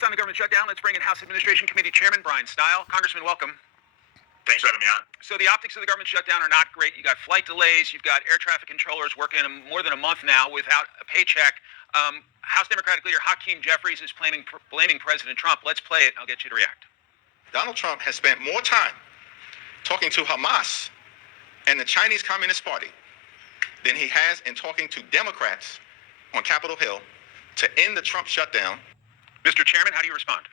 On the government shutdown, let's bring in House Administration Committee Chairman Brian Stile. Congressman, welcome. Thanks for having me on. So the optics of the government shutdown are not great. You got flight delays. You've got air traffic controllers working more than a month now without a paycheck. House Democratic leader Hakeem Jeffries is blaming President Trump. Let's play it. I'll get you to react. Donald Trump has spent more time talking to Hamas and the Chinese Communist Party than he has in talking to Democrats on Capitol Hill to end the Trump shutdown. Mr. Chairman, how do you respond?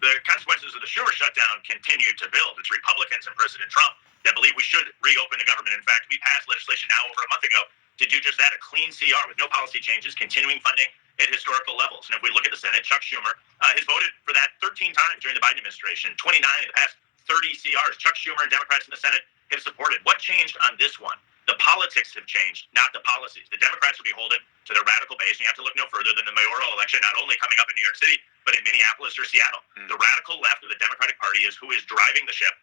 The consequences of the Schumer shutdown continue to build. It's Republicans and President Trump that believe we should reopen the government. In fact, we passed legislation now over a month ago to do just that, a clean CR with no policy changes, continuing funding at historical levels. And if we look at the Senate, Chuck Schumer has voted for that 13 times during the Biden administration, 29 in the past 30 CRs. Chuck Schumer and Democrats in the Senate have supported. What changed on this one? The politics have changed, not the policies. The Democrats will be holding to their radical base, and you have to look no further than the mayoral election, not only coming up in New York City, but in Minneapolis or Seattle. The radical left of the Democratic Party is who is driving the ship,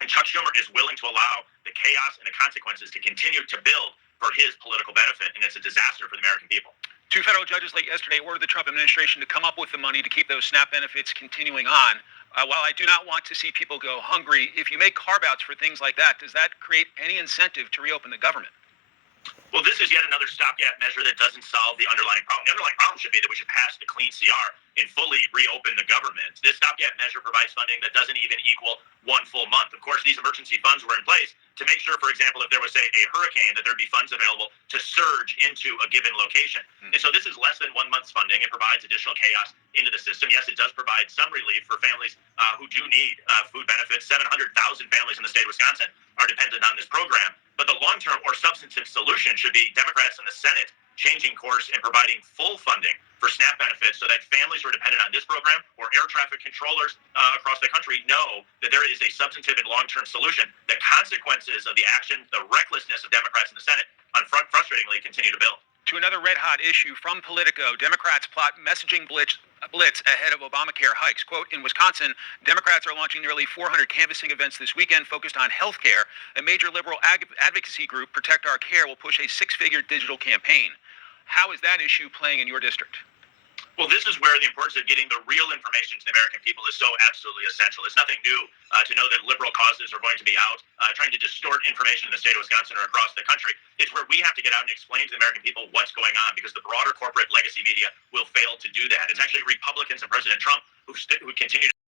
and Chuck Schumer is willing to allow the chaos and the consequences to continue to build for his political benefit, and it's a disaster for the American people. Two federal judges late yesterday ordered the Trump administration to come up with the money to keep those SNAP benefits continuing on. While I do not want to see people go hungry, if you make carve-outs for things like that, does that create any incentive to reopen the government? Well, this is yet another stopgap measure that doesn't solve the underlying problem. The underlying problem should be that we should pass the clean CR and fully reopen the government. This stopgap measure provides funding that doesn't even equal one full month. Of course, these emergency funds were in place to make sure, for example, if there was a hurricane, that there'd be funds available to surge into a given location. And so this is less than 1 month's funding. It provides additional chaos into the system. Yes, it does provide some relief for families who do need food benefits. 700,000 families in the state of Wisconsin are dependent on this program. But the long-term or substantive solution should be Democrats in the Senate changing course and providing full funding for SNAP benefits so that families who are dependent on this program or air traffic controllers across the country know that there is a substantive and long-term solution. The consequences of the action, the recklessness of Democrats in the Senate, frustratingly continue to build. To another red-hot issue from Politico, Democrats plot messaging blitz ahead of Obamacare hikes. Quote, in Wisconsin, Democrats are launching nearly 400 canvassing events this weekend focused on health care. A major liberal advocacy group, Protect Our Care, will push a six-figure digital campaign. How is that issue playing in your district? Well, this is where the importance of getting the real information to the American people is so absolutely essential. It's nothing new to know that liberal causes are going to be out trying to distort information in the state of Wisconsin or across the country. It's where we have to get out and explain to the American people what's going on, because the broader corporate legacy media will fail to do that. It's actually Republicans and President Trump who continue to